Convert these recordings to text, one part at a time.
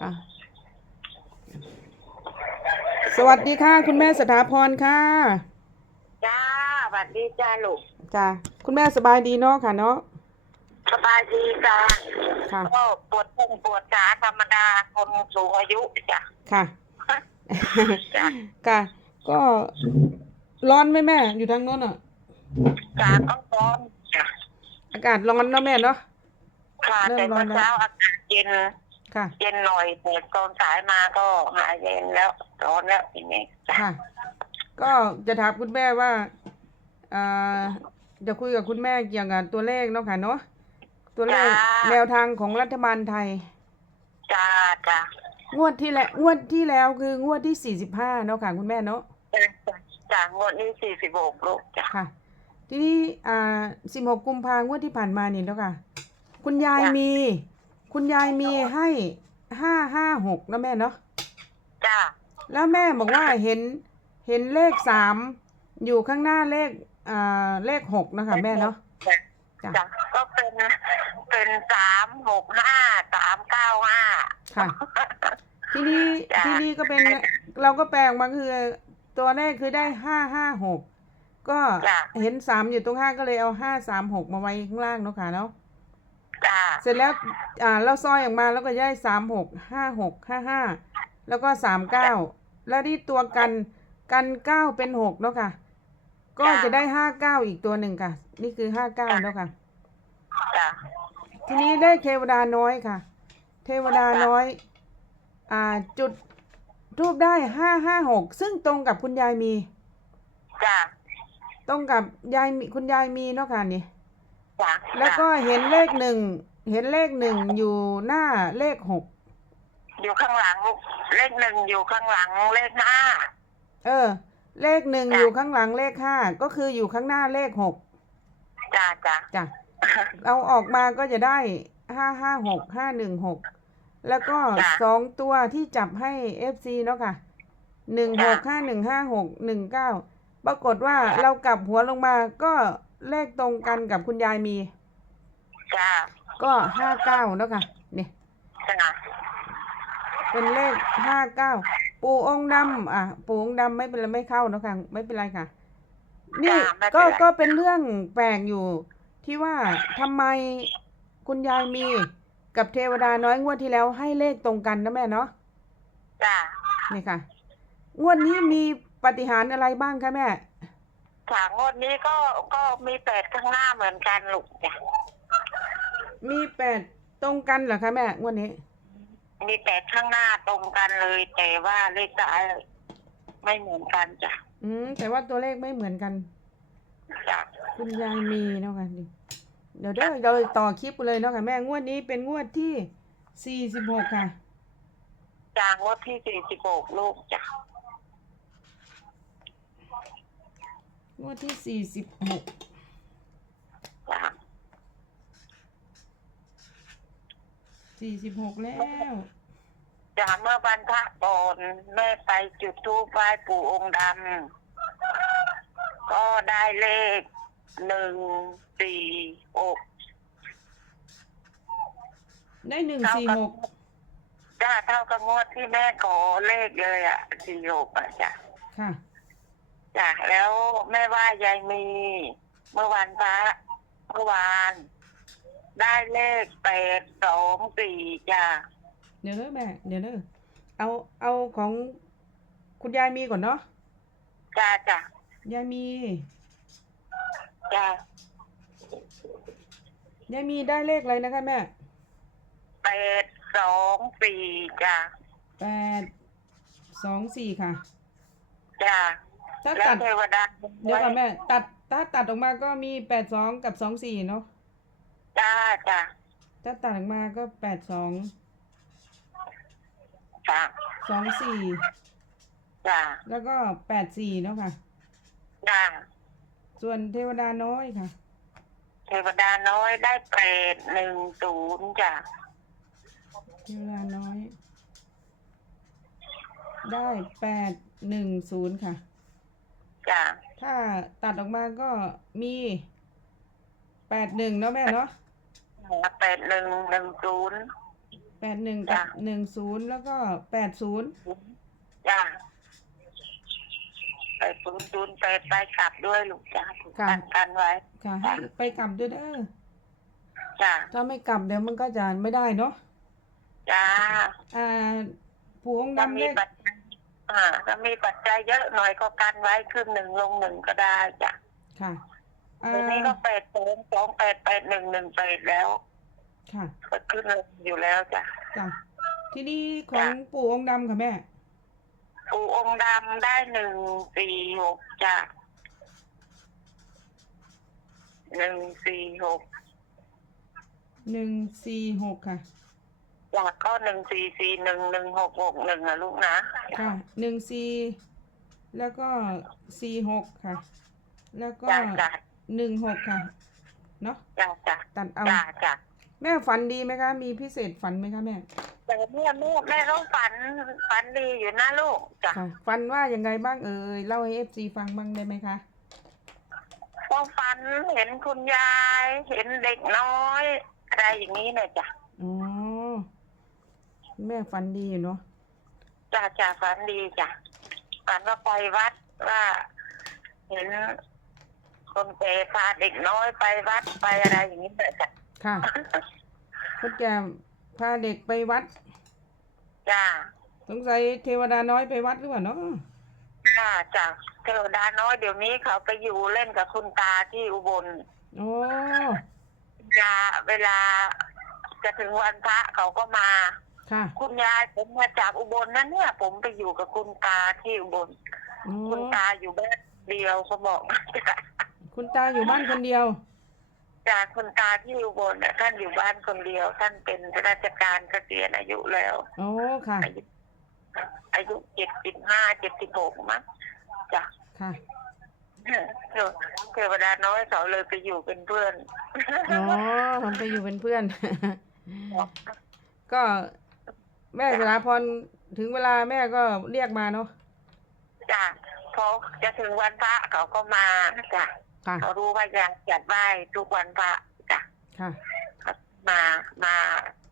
ค่ะ สวัสดีค่ะ คุณแม่สถาพรค่ะ จ้าสวัสดีจ้าลูกจ้าคุณแม่สบายดีเนาะค่ะเนาะสบายดีจ้าค่ะก็ปวดพุงปวดขาธรรมดาคนสูงอายุจ้ะค่ะจ้ะค่ะ ก็ร้อนไหมแม่ อยู่ทางโน้นอะจ้าก็ร้อนจ้ะอากาศร้อนเนาะแม่เนาะค่ะเริ่มแต่ร้อเมื่นอแล้วเช้าอากาศเย็น ค่ะ เย็นหน่อยแต่ตอนสายมาก็หายเย็นแล้วร้อนแล้วทีนี้จ้ะค่ะ ก็จะถามคุณแม่ว่าอ่าจะคุยกับคุณแม่เกี่ยวกับตัวเลขเนาะค่ะเนาะ ตัวเลขแนวทางของรัฐบาลไทย จ้าจ้างวดที่แล้วงวดที่แล้วคืองวดที่สี่สิบห้าเนาะค่ะคุณแม่เนาะจ้ะจ้างวดนี้สี่สิบหกลูกจ้ะค่ะ ทีนี้อ่าสิบหกกุมภางวดที่ผ่านมานี่เนาะค่ะ คุณยายมี คุณยายมีให้ห้าห้าหกนะแม่เนาะจ้าแล้วแม่บอกว่าเห็นเห็นเลขสามอยู่ข้างหน้าเลขอ่าเลขหกนะคะแม่เนาะจ้ะจ้ะจ้ะก็เป็นเป็นสามหกห้าสามเก้าห้าค่ะ ทีนี้จ้ะ ทีนี้ก็เป็นเราก็แปลออกมาคือ ตัวแรกคือได้ห้าห้าหกก็จ้ะ เห็นสามอยู่ตรงห้าก็เลยเอาห้าสามหกมาไว้ข้างล่างเนาะค่ะเนาะ จ้าเสร็จแล้วอ่าเราซอยออกมาแล้วก็ได้สามหกห้าหกห้าห้าแล้วก็สามเก้าแล้วที่ตัวกันกันเก้าเป็นหกเนาะค่ะ ก็จะได้ห้าเก้าอีกตัวหนึ่งค่ะ นี่คือห้าเก้าแล้วค่ะ จ้าทีนี้ได้เทวดาน้อยค่ะ เทวดาน้อย อ่าจุดรูปได้ห้าห้าหกซึ่งตรงกับคุณยายมี จ้าตรงกับยายมีคุณยายมีเนาะค่ะนี่ จ้าแล้วก็เห็นเลขหนึ่งเห็นเลขหนึ่งอยู่หน้าเลขหกอยู่ข้างหลัง เลขหนึ่งอยู่ข้างหลังเลขห้าเออ เลขหนึ่งจ้ะอยู่ข้างหลังเลขห้าก็คืออยู่ข้างหน้าเลขหกจ้าจ้าจ้ะเอาออกมาก็จะได้ห้าห้าหกห้าหนึ่งหกแล้วก็จ้ะสองตัวที่จับให้เอฟซีเนาะค่ะหนึ่งหกห้าหนึ่งห้าหกหนึ่งเก้าปรากฏว่าเรากลับหัวลงมาก็ เลขตรงกันกับคุณยายมี จ้าก็ห้าเก้าเนาะค่ะนี่จ้าเป็นเลขห้าเก้าปูองค์ดำอะ ปูองค์ดำไม่เป็นไรไม่เข้าเนอะค่ะไม่เป็นไรค่ะ นี่จ้ะไม่เป็นไรก็ก็เป็นเรื่องแปลกอยู่ ที่ว่าทำไมคุณยายมีกับเทวดาน้อยงวดที่แล้วให้เลขตรงกันนะแม่เนาะจ้านี่ค่ะ งวดนี้มีปาฏิหารย์อะไรบ้างคะแม่ ถางงวดนี้ก็ก็มีแปดข้างหน้าเหมือนกันลูกจ้ะมีแปดตรงกันเหรอคะแม่งวดนี้ มีแปดข้างหน้าตรงกันเลย แต่ว่าเลขท้ายไม่เหมือนกันจ้ะอืมแต่ว่าตัวเลขไม่เหมือนกัน จ้ะคุณยายมีเนาะค่ะดิเดี๋ยวเด้อเราต่อคลิปเลยเนาะค่ะแม่งวดนี้เป็นงวดที่สี่สิบหกค่ะ จางวดที่สี่สิบหกลูกจ้ะ งวดที่สี่สิบหกจ้ะสี่สิบหกแล้วจ้ะเมื่อวันพระก่อนแม่ไปจุดธูปไหว้ปู่องค์ดำก็ได้เลขหนึ่งสี่หกได้หนึ่งสี่หกจ้าเท่ากับงวดที่แม่ขอเลขเลยอะสี่หกอะจ้ะค่ะ จ้ะแล้วแม่ว่ายายมี เมื่อวันพระเมื่อวาน ได้เลขแปดสองสี่จ้ะเดี๋ยวเด้อแม่เดี๋ยวเด้อเอาเอาของคุณยายมีก่อนเนาะจ้าจ้ะยายมีจ้ะยายมีได้เลขอะไรนะคะแม่แปดสองสี่จ้ะแปดสองสี่ค่ะจ้ะ ถ้าแล้วตัด เทวดาเดี๋ยวก่อนแม่ ตัดถ้าตัดออกมาก็มีแปดสองกับสองสี่เนาะจ้าจ้ะถ้าตัดออกมาก็แปดสองจ้ะสองสี่จ้ะแล้วก็แปดสี่เนาะค่ะ จ้ะส่วนเทวดาน้อยค่ะ เทวดาน้อยได้แปดหนึ่งศูนย์จ้ะเทวดาน้อย ได้แปดหนึ่งศูนย์ค่ะ จ้ะถ้าตัดออกมาก็มีแปดหนึ่งเนาะแม่เนาะแปดหนึ่งหนึ่งศูนย์แปดหนึ่งกับจ้ะหนึ่งศูนย์แล้วก็แปดศูนย์จ้าไปศูนย์ศูนย์ไปไปกลับด้วยลูกจ้าถูกกันกันไว้ค่ะให้ไปกลับด้วยเด้อจ้าถ้าไม่กลับเดี๋ยวมันก็จะไม่ได้เนาะจ้าอ่าผู้องค์ถ้าดำมีเลขปัจจัย อ่าถ้ามีปัจจัยเยอะหน่อยก็กันไว้ครึ่งหนึ่งลงหนึ่งก็ได้จ้ะค่ะอ่าทีนี้ก็แปดสองสองแปดแปดหนึ่งหนึ่งแปดแล้วค่ะก็ขึ้นลงอยู่แล้วจ้ะ จ้ะที่นี่ของปู่องค์ดำค่ะแม่ ปู่องค์ดำได้หนึ่งสี่หกจ้ะหนึ่งสี่หกหนึ่งสี่หกค่ะ จากก็หนึ่งสี่สี่หนึ่งหนึ่งหกหกหนึ่งอะลูกนะค่ะหนึ่งสี่แล้วก็สี่หกค่ะ แล้วก็จ้าจ้ะหนึ่งหกค่ะ เนาะจ้าจ้ะตัดเอา จ้าจ้ะแม่ฝันดีไหมคะ มีพิเศษฝันไหมคะแม่ แต่แม่แม่แม่ต้องฝันฝันดีอยู่นะลูกจ้ะค่ะ ฝันว่ายังไงบ้างเอ่ย เล่าให้เอฟซีฟังบ้างได้ไหมคะพอฝันเห็นคุณยาย เห็นเด็กน้อย อะไรอย่างนี้เนี่ยจ้ะ อ๋อ แม่ฝันดีอยู่เนาะจ้าจ้าฝันดีจ้ะฝันว่าไปวัดว่าเห็นคนแก่พาเด็กน้อยไปวัดไปอะไรอย่างนี้เนี่ยจ้ะค่ะเขาจะพาเด็กไปวัดจ้าสงสัยเทวดาน้อยไปวัดหรือเปล่าเนาะจ้าจ้ะเทวดาน้อยเดี๋ยวนี้เขาไปอยู่เล่นกับคุณตาที่อุบลโอ้ยาเวลาจะถึงวันพระเขาก็มา ค่ะคุณยายผมมาจากอุบลนั่นเนี่ย ผมไปอยู่กับคุณตาที่อุบลโอ้คุณตาอยู่บ้านเดียวเขาบอกจ้ะคุณตาอยู่บ้านคนเดียว จากคุณตาที่อุบลน่ะท่านอยู่บ้านคนเดียว ท่านเป็นราชการเกษียณอายุแล้ว โอ้ค่ะ อายุอายุเจ็ดสิบห้าเจ็ดสิบหกมั้งจ้ะค่ะเทวดาน้อยเขาเลยไปอยู่เป็นเพื่อน อ๋อผมไปอยู่เป็นเพื่อน ก็ แม่สถาพรถึงเวลาแม่ก็เรียกมาเนาะจ้ะพอจะถึงวันพระเขาก็มาจ้ะค่ะเขารู้ว่าอยากจัดไหว้ทุกวันพระจ้ะค่ะเขามามา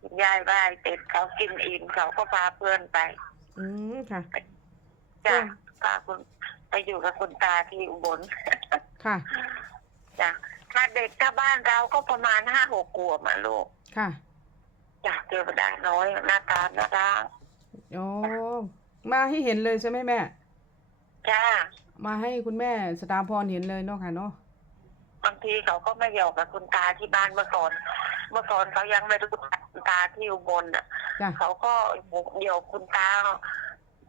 คุณยายไหว้เสร็จเขากินอิ่มเขาก็พาเพื่อนไป อืมค่ะจ้ะอืมพาคุณไปอยู่กับคุณตาที่อุบลค่ะจ้ะถ้าเด็กถ้าบ้านเราก็ประมาณห้าหกขวบมาลูกค่ะ จ้ะเทวดาน้อยหน้าตาน่ารักโอ้มาให้เห็นเลยใช่ไหมแม่ จ้า มาให้คุณแม่สถาพรเห็นเลยเนาะค่ะเนาะบางทีเขาก็ไม่หยอกกับคุณตาที่บ้านเมื่อก่อน เมื่อก่อนเขายังไม่รู้จักคุณตาที่อุบลอะ จ้ะเขาก็เดี๋ยวคุณตา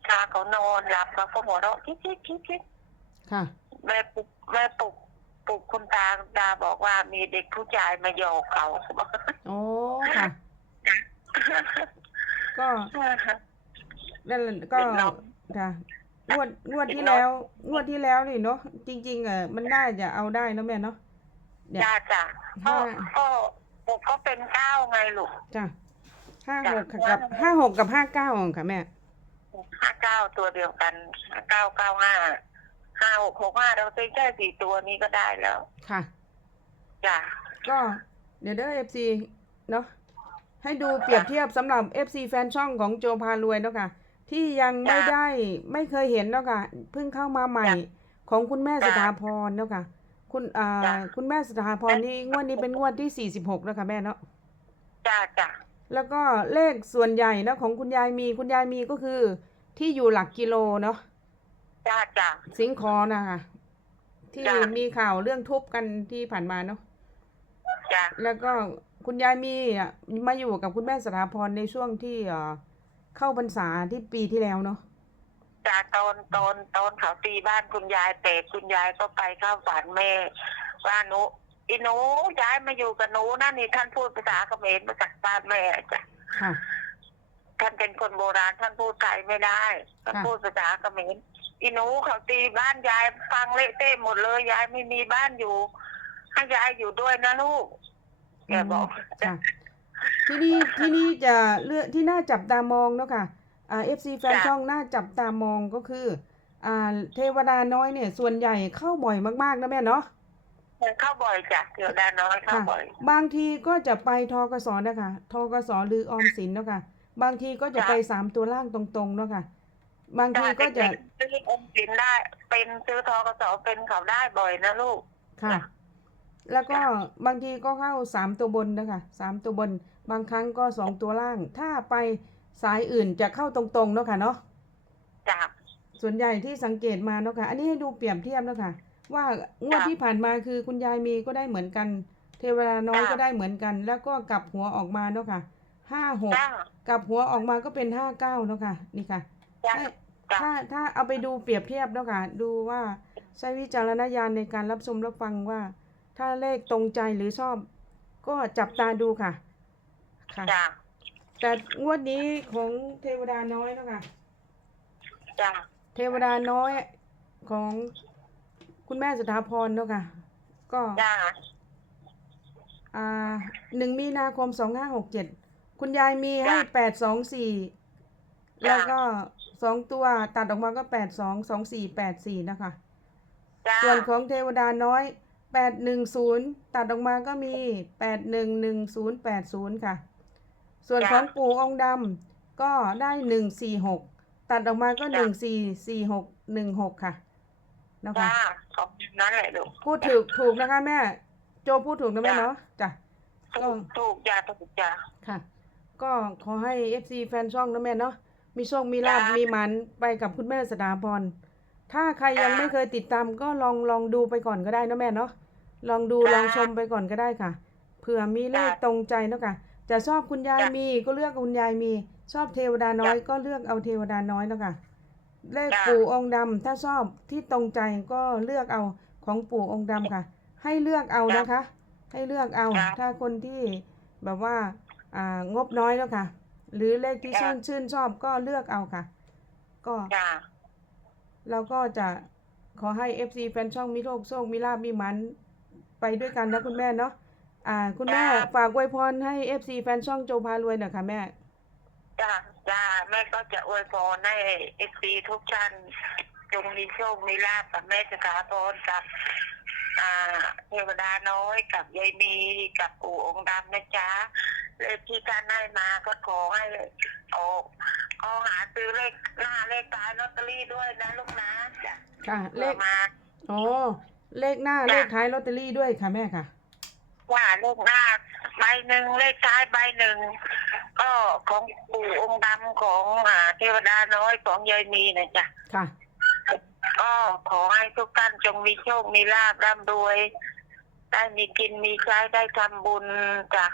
ตาเขานอนหลับเขาก็หัวเราะคิดคิดคิดคิดค่ะ แม่ปลุกแม่ปลุกปลุกคุณตาคุณตาบอกว่ามีเด็กผู้ชายมาหยอกเขา โอ้ค่ะ ก็นั่นแหละก็เด็กน้องค่ะงวดงวดที่แล้ว งวดที่แล้วนี่เนาะจริง ๆอะมันน่าจะเอาได้เนอะแม่เนาะเนี่ยจ้าจ้ะก็ห้าก็ปกก็เป็นเก้าไงลูกจ้ะห้าจ้ะหกกับห้าหกกับห้าเก้าค่ะแม่ห้าเก้าตัวเดียวกันห้าเก้าเก้าห้าห้าหกหกห้าเราซื้อแค่สี่ตัวนี้ก็ได้แล้ว ค่ะจ้ะก็เดี๋ยวเด้อ FC เนาะ ให้ดูเปรียบเทียบสำหรับ FC แฟนช่องของโจพารวยเนาะค่ะ ที่ยังไม่ได้ไม่เคยเห็นเนาะค่ะเพิ่งเข้ามาใหม่ของคุณแม่สถาพรเนาะค่ะ คุณอ่าคุณแม่สถาพรนี่งวดนี้เป็นงวดที่46แล้วค่ะแม่เนาะจ้าจ้ะแล้วก็เลขส่วนใหญ่นะของคุณยายมีคุณยายมีก็คือ ที่อยู่หลักกิโลเนาะจ้าจ้ะสิงคอนะคะที่จ้ะมีข่าวเรื่องทุบกันที่ผ่านมาเนาะจ้ะแล้วก็ คุณยายมีอะมาอยู่กับคุณแม่สถาพรในช่วงที่เอ่อเข้าพรรษาที่ปีที่แล้วเนาะจ้าตอนตอนตอนเขาตีบ้านคุณยายเตะคุณยายก็ไปเข้าฝันแม่ว่าหนูอีหนูย้ายมาอยู่กับหนูนะนี่ท่านพูดภาษาเขมรมาจากบ้านแม่จ้ะค่ะท่านเป็นคนโบราณท่านพูดไทยไม่ได้ท่านค่ะพูดภาษาเขมรอีหนูเขาตีบ้านยายฟังเละเต้หมดเลยยายไม่มีบ้านอยู่ให้ยายอยู่ด้วยนะลูก แกบอก ค่ะ ที่นี่ที่นี่จะเลือกที่น่าจับตามองเนาะค่ะอ่าเอฟซีแฟนจ้ะช่องน่าจับตามองก็คือ อ่า เทวดาน้อยเนี่ย ส่วนใหญ่เข้าบ่อยมากๆนะแม่เนาะเข้าบ่อยจ้ะเดี๋ยวดาน้อยเข้าค่ะบ่อย บางทีก็จะไปทกสนะคะทกสหรือออมสินเนาะค่ะ บางทีก็จะไปสามตัวล่างตรงๆเนาะค่ะบางทีก็จะเด็กๆซื้ออมสินได้ เป็นซื้อทอกสเป็นเขาได้บ่อยนะลูกค่ะ แล้วก็บางทีก็เข้าสามตัวบนนะคะสามตัวบน บางครั้งก็สองตัวล่าง ถ้าไปสายอื่นจะเข้าตรงๆเนาะค่ะเนาะจ้ะส่วนใหญ่ที่สังเกตมาเนาะค่ะ อันนี้ให้ดูเปรียบเทียบเนาะค่ะ ว่างวดจ้ะที่ผ่านมาคือคุณยายมีก็ได้เหมือนกัน เทวดาน้อยจ้ะก็ได้เหมือนกัน แล้วก็กลับหัวออกมาเนาะค่ะห้าหกจ้ะกลับหัวออกมาก็เป็นห้าเก้าเนาะค่ะ นี่ค่ะจ้ะให้จ้ะถ้าถ้าเอาไปดูเปรียบเทียบเนาะค่ะ ดูว่าใช้วิจารณญาณในการรับชมรับฟังว่า ถ้าเลขตรงใจหรือชอบ ก็จับตาดูค่ะ ค่ะ จ้ะแต่งวดนี้ของเทวดาน้อยเนาะค่ะ จ้ะเทวดาน้อยของคุณแม่สถาพรเนาะค่ะ ก็จ้ะอ่าหนึ่งมีนาคมสองห้าหกเจ็ดคุณยายมีให้จ้ะแปดสองสี่จ้ะแล้วก็สองตัวตัดออกมาก็แปดสองสองสี่แปดสี่นะคะ จ้ะส่วนของเทวดาน้อย แปดหนึ่งศูนย์ตัดออกมาก็มีแปดหนึ่งหนึ่งศูนย์แปดศูนย์ค่ะ ส่วนของปู่องค์ดำก็ได้หนึ่งสี่หกตัดออกมาก็หนึ่งสี่สี่หกหนึ่งหกค่ะนะคะจ้ะขอบคุณนั่นแหละลูกพูดถูกถูกนะคะแม่ โจพูดถูกนะแม่จ้ะเนาะจ้ะก็ถูกถูกจ้ะถูกจ้ะค่ะ ก็ขอให้ FC แฟนช่องนะแม่เนาะมีโชคมีลาบจ้ะมีหมันไปกับคุณแม่สถาพร ถ้าใครยังจ้ะไม่เคยติดตามก็ลองลองดูไปก่อนก็ได้นะแม่เนาะลองดูจ้ะลองชมไปก่อนก็ได้ค่ะเผื่อมีเลขจ้ะตรงใจเนาะค่ะ จะชอบคุณยายจ้ะมีก็เลือกคุณยายมี ชอบเทวดาน้อยจ้ะก็เลือกเอาเทวดาน้อยเนาะค่ะเลขจ้ะปู่องค์ดำถ้าชอบที่ตรงใจก็เลือกเอาของปู่องค์ดำค่ะ ให้เลือกเอานะคะ ให้เลือกเอาจ้ะถ้าคนที่แบบว่าอ่างบน้อยแล้วค่ะ หรือเลขที่จ้ะชื่นชื่นชอบก็เลือกเอาค่ะ ก็จ้ะ เราก็จะขอให้ FC แฟนช่องมีโชคโชคมีลาบมีหมันไปด้วยกันนะคุณแม่เนาะอ่า คุณแม่ฝากอวยพรให้ FC แฟนช่องโจพารวยหน่อยค่ะแม่ จ้ะจ้ะแม่ก็จะอวยพรให้เอฟซีทุกท่านจงมีโชค มีลาบกับแม่สถาพรกับ อ่า เทวดาน้อยกับยายมีกับปู่องค์ดำนะจ๊ะเลขที่ท่านให้มาก็ขอให้ออกก็หาซื้อเลขหน้าเลขท้ายลอตเตอรี่ด้วยนะลูก ค่ะเลเพื่อขมาอ๋อเลขหน้าจ้ะเลขท้ายลอตเตอรี่ด้วยค่ะแม่ค่ะว่าเลขหน้าใบหนึ่งเลขท้ายใบหนึ่งก็ของปู่องค์ดำของอ่าเทวดาน้อยของยายมีนะจ๊ะค่ะก็ขอให้ทุกท่านจงมีโชค มีลาบร่ำรวย ได้มีกินมีใช้ได้ทำบุญจ้ะ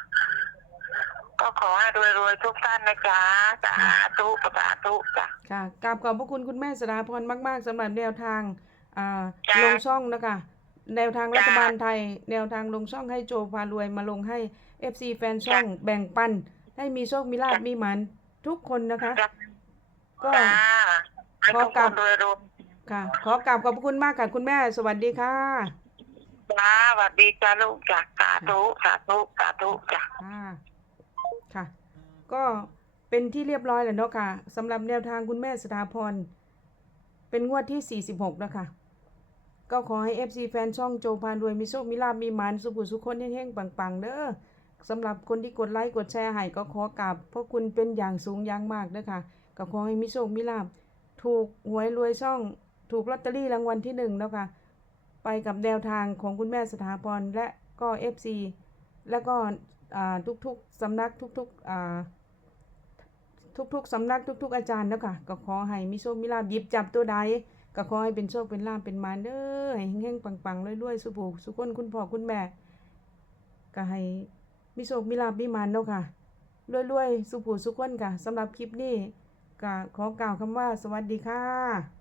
ก็ขอให้รวยๆทุกท่านนะจ๊ะสาธุสาธุจ้ะค่ะกราบขอบพระคุณคุณแม่สราพรมาก ๆสำหรับแนวทางอ่าจ้ะลงช่องนะคะแนวทางจ้ะรัฐบาลไทย แนวทางลงช่องให้โจพารวยมาลงให้ FC แฟนช่องแบ่งปัน ให้มีโชคมีลาบจ้ะมีหมันทุกคนนะคะจ้ะก็จ้าให้ทุกขอกคราบนรวยค่ะ ขอกราบขอบพระคุณมากค่ะคุณแม่ สวัสดีค่ะๆจ้าสวัสดีจ้าลูกจ้ะสาธุสาธุสาธุจ้ะ ค่ะ ก็เป็นที่เรียบร้อยแล้วเนาะค่ะสำหรับแนวทางคุณแม่สถาพร เป็นงวดที่ 46แล้วค่ะก็ขอให้ FC แฟนช่องโจพานรวยมีโชคมีลาบมีหมันสุขสุขคนแห้งๆปังๆเด้อสำหรับคนที่กดไลค์กดแชร์ให้ก็ขอกราบเพราะคุณเป็นอย่างสูงอย่างมากเด้อค่ะ ก็ขอให้มีโชคมีลาบถูกหวยรวยช่อง ถูกลอตเตอรี่รางวัลที่หนึ่งแล้วค่ะ ไปกับแนวทางของคุณแม่สถาพรและก็ FC แล้วก็ ทุกๆสำนักทุกๆทุกๆสำนักทุก ๆ อาจารย์แล้วค่ะก็ขอให้มีโชคมีลาบหยิบจับตัวใดก็ขอให้เป็นโชคเป็นลาบเป็นมาเด้อให้เฮงๆปังๆรวยๆสุภูสุคนคุณพ่อคุณแม่ก็ให้มีโชคมีลาบมีมารเนาะค่ะรวยๆสุภูสุคนค่ะสำหรับคลิปนี้ก็ขอกล่าวคำว่าสวัสดีค่ะ